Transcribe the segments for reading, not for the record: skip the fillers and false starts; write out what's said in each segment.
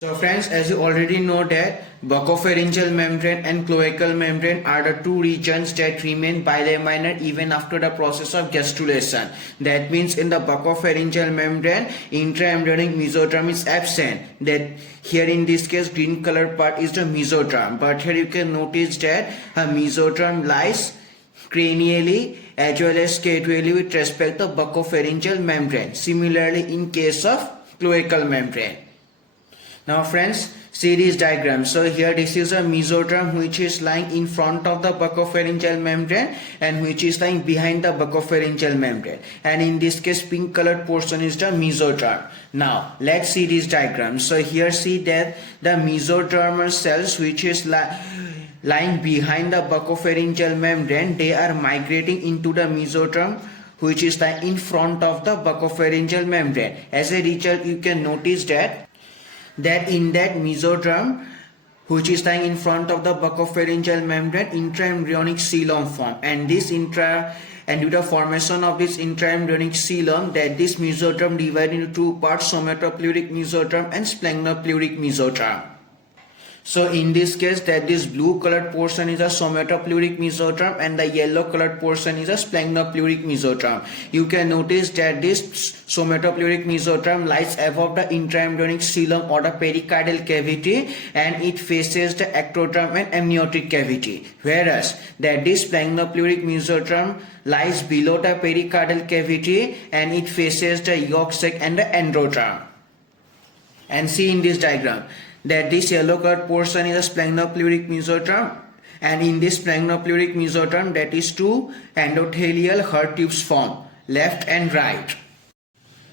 So friends, as you already know that buccopharyngeal membrane and cloacal membrane are the two regions that remain bilaminar even after the process of gastrulation. That means in the buccopharyngeal membrane, intraembryonic mesoderm is absent. That here in this case, green color part is the mesoderm. But here you can notice that a mesoderm lies cranially as well as scatually with respect to buccopharyngeal membrane. Similarly, in case of cloacal membrane. Now friends, see this diagram. So here this is a mesoderm which is lying in front of the buccopharyngeal membrane and which is lying behind the buccopharyngeal membrane. And in this case, pink colored portion is the mesoderm. Now let's see this diagram. So here see that the mesodermal cells which is lying behind the buccopharyngeal membrane, they are migrating into the mesoderm which is lying in front of the buccopharyngeal membrane. As a result, you can notice that in that mesoderm which is lying in front of the buccopharyngeal membrane, intraembryonic coelom form, and due to the formation of this intraembryonic coelom, that this mesoderm divided into two parts, somatopleuric mesoderm and splangnopleuric mesoderm. So in this case, that this blue colored portion is a somatopleuric mesoderm and the yellow colored portion is a splangnopleuric mesoderm. You can notice that this somatopleuric mesoderm lies above the intraembryonic coelom or the pericardial cavity and it faces the ectoderm and amniotic cavity. Whereas that this splangnopleuric mesoderm lies below the pericardial cavity and it faces the yolk sac and the endoderm. And see in this diagram that this yellow colored portion is a splangnopleuric mesoderm, and in this splangnopleuric mesoderm that is two endothelial heart tubes form, left and right.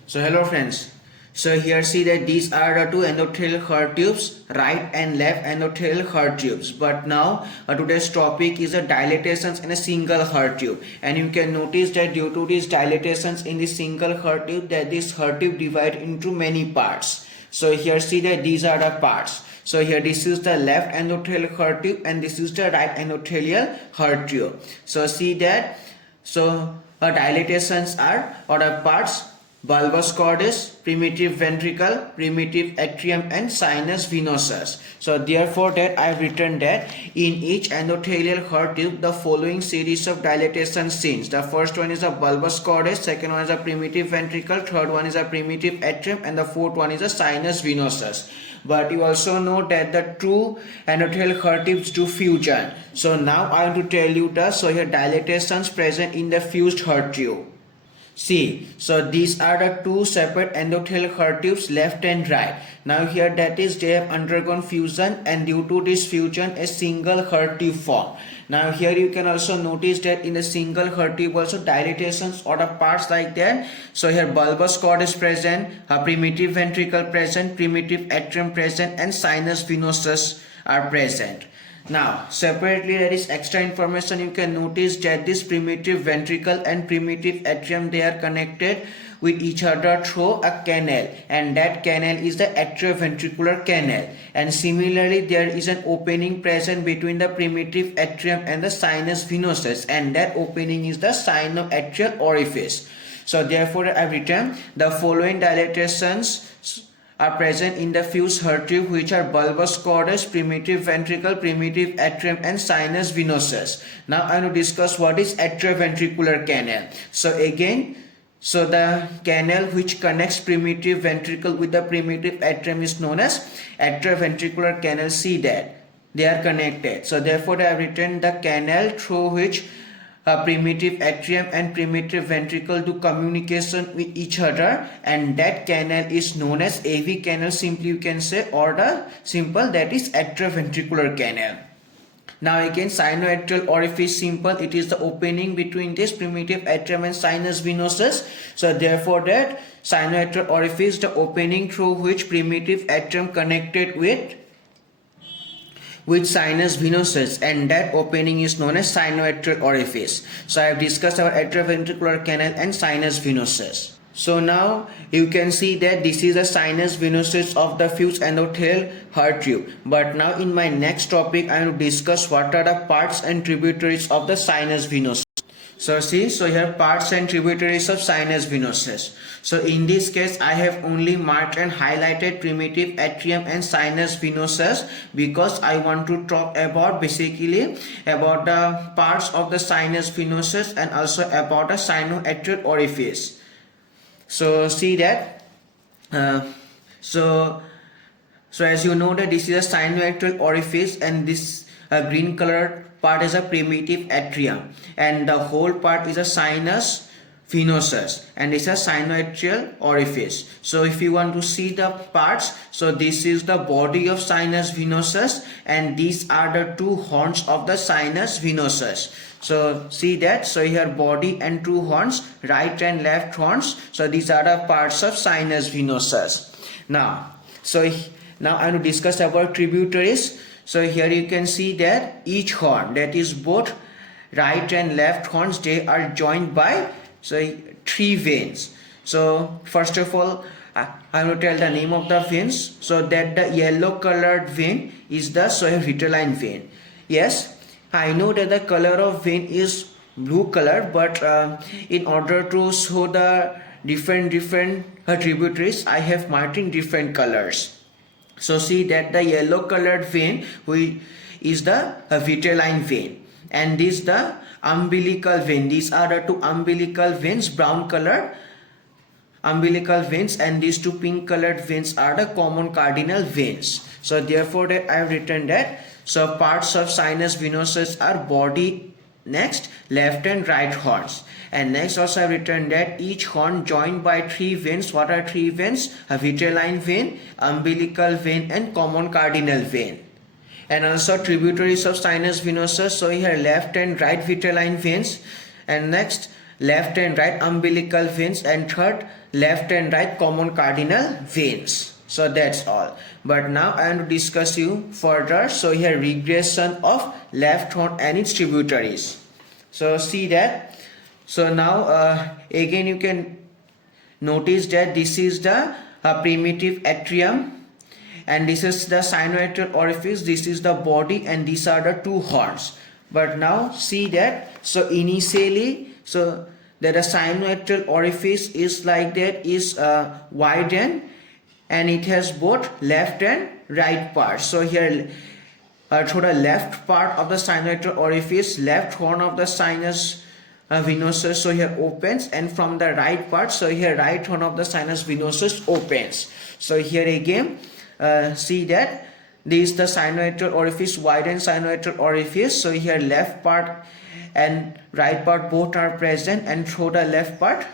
So hello friends, so here see that these are the two endothelial heart tubes, right and left endothelial heart tubes. But now today's topic is a dilatations in a single heart tube, and you can notice that due to these dilatations in the single heart tube, that this heart tube divide into many parts. So here see that these are the parts. So here this is the left endothelial heart tube and this is the right endothelial heart tube. So see that, so dilatations are or the parts: bulbus cordis, primitive ventricle, primitive atrium and sinus venosus. So therefore that I have written that in each endothelial heart tube the following series of dilatation scenes. The first one is a bulbus cordis, second one is a primitive ventricle, third one is a primitive atrium and the fourth one is a sinus venosus. But you also know that the two endothelial heart tubes do fusion. So now I want to tell you so here dilatations present in the fused heart tube. See, so these are the two separate endothelial heart tubes, left and right. Now here that is they have undergone fusion and due to this fusion a single heart tube form. Now here you can also notice that in the single heart tube also dilatations or the parts like that. So here bulbus cord is present, a primitive ventricle present, primitive atrium present and sinus venosus are present. Now separately there is extra information. You can notice that this primitive ventricle and primitive atrium, they are connected with each other through a canal, and that canal is the atrioventricular canal. And similarly there is an opening present between the primitive atrium and the sinus venosus, and that opening is the sinoatrial orifice. So therefore I have written the following dilatations are present in the fused heart tube, which are bulbus cordis, primitive ventricle, primitive atrium and sinus venosus. Now I will discuss what is atrioventricular canal. So again, so the canal which connects primitive ventricle with the primitive atrium is known as atrioventricular canal. See that they are connected. So therefore I have written the canal through which primitive atrium and primitive ventricle do communication with each other, and that canal is known as AV canal, simply you can say, or the simple that is atrioventricular canal. Now again, sinoatrial orifice, simple, it is the opening between this primitive atrium and sinus venosus. So therefore that sinoatrial orifice, the opening through which primitive atrium connected with sinus venosus, and that opening is known as sinoatrial orifice. So I have discussed our atrioventricular canal and sinus venosus. So now you can see that this is the sinus venosus of the fused endothelial heart tube. But now in my next topic I will discuss what are the parts and tributaries of the sinus venosus. So see, so here parts and tributaries of sinus venosus. So in this case, I have only marked and highlighted primitive atrium and sinus venosus because I want to talk about basically about the parts of the sinus venosus and also about the sinoatrial orifice. So see that. So as you know that this is a sinoatrial orifice and this green colored part is a primitive atrium and the whole part is a sinus venosus and it's a sinoatrial orifice. So if you want to see the parts, so this is the body of sinus venosus and these are the two horns of the sinus venosus. So see that, so here body and two horns, right and left horns. So these are the parts of sinus venosus. Now I want to discuss about tributaries. So here you can see that each horn, that is both right and left horns, they are joined by three veins. So first of all, I will tell the name of the veins. So that the yellow colored vein is the vitelline vein. Yes, I know that the color of vein is blue color, but in order to show the different tributaries, I have marked in different colors. So see that the yellow colored vein which is the vitelline vein and this the umbilical vein. These are the two umbilical veins, brown colored umbilical veins, and these two pink colored veins are the common cardinal veins. So therefore that I have written that so parts of sinus venosus are body, next left and right horns, and next also I have written that each horn joined by three veins. What are three veins? A vitelline vein, umbilical vein and common cardinal vein. And also tributaries of sinus venosus. So here left and right vitelline veins, and next left and right umbilical veins, and third left and right common cardinal veins. So that's all. But now I want to discuss you further. So here regression of left horn and its tributaries. So see that. So now again you can notice that this is the primitive atrium and this is the sinoatrial orifice, this is the body, and these are the two horns. But now see that, so initially, so that the sinoatrial orifice is like that, is widened and it has both left and right parts. So here through the left part of the sinoatrial orifice, left horn of the sinus venosus, so here opens, and from the right part, so here right horn of the sinus venosus opens. So here again see that this is the sinoatrial orifice, widened sinoatrial orifice. So here left part and right part both are present, and through the left part,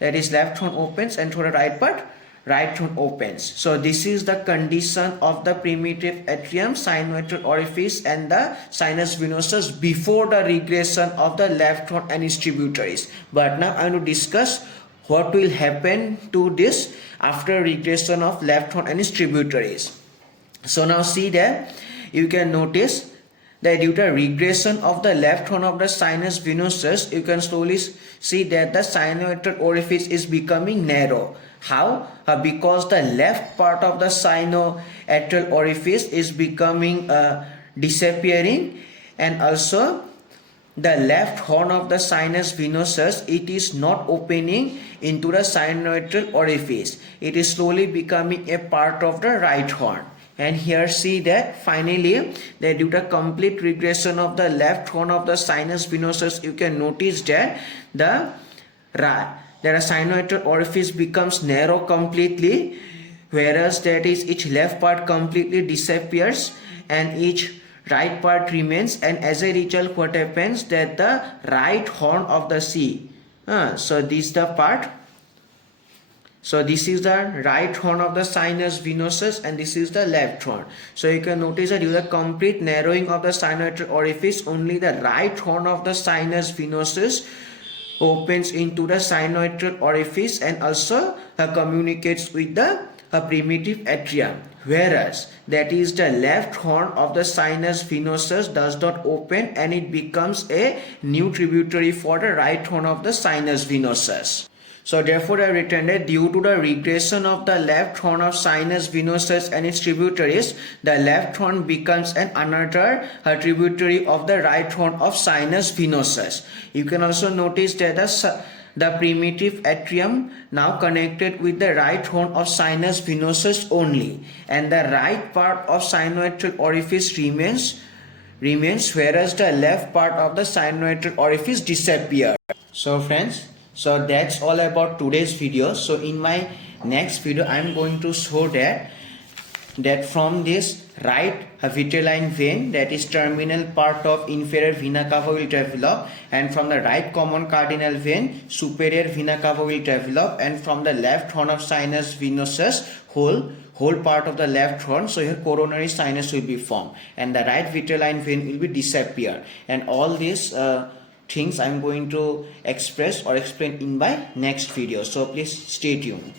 that is left horn opens, and through the right part, right horn opens. So this is the condition of the primitive atrium, sinoatrial orifice and the sinus venosus before the regression of the left horn and its tributaries. But now I want to discuss what will happen to this after regression of left horn and its tributaries. So now see that you can notice that due to regression of the left horn of the sinus venosus, you can slowly see that the sinoatrial orifice is becoming narrow. How? Because the left part of the sinoatrial orifice is becoming disappearing, and also the left horn of the sinus venosus, it is not opening into the sinoatrial orifice. It is slowly becoming a part of the right horn. And here see that finally that due to complete regression of the left horn of the sinus venosus, you can notice that the sinoatrial orifice becomes narrow completely, whereas that is each left part completely disappears and each right part remains, and as a result what happens that the right horn of the so this is the part. So this is the right horn of the sinus venosus and this is the left horn. So you can notice that due to the complete narrowing of the sinoatrial orifice, only the right horn of the sinus venosus opens into the sinoatrial orifice and also communicates with the primitive atrium, whereas that is the left horn of the sinus venosus does not open and it becomes a new tributary for the right horn of the sinus venosus. So therefore I written that due to the regression of the left horn of sinus venosus and its tributaries, the left horn becomes another tributary of the right horn of sinus venosus. You can also notice that the primitive atrium now connected with the right horn of sinus venosus only, and the right part of sinoatrial orifice remains, whereas the left part of the sinoatrial orifice disappears. So friends, so that's all about today's video. So in my next video I am going to show that from this right vitelline vein, that is terminal part of inferior vena cava will develop, and from the right common cardinal vein superior vena cava will develop, and from the left horn of sinus venosus whole part of the left horn, so here coronary sinus will be formed and the right vitelline vein will be disappear. And all these things I am going to express or explain in my next video, so please stay tuned.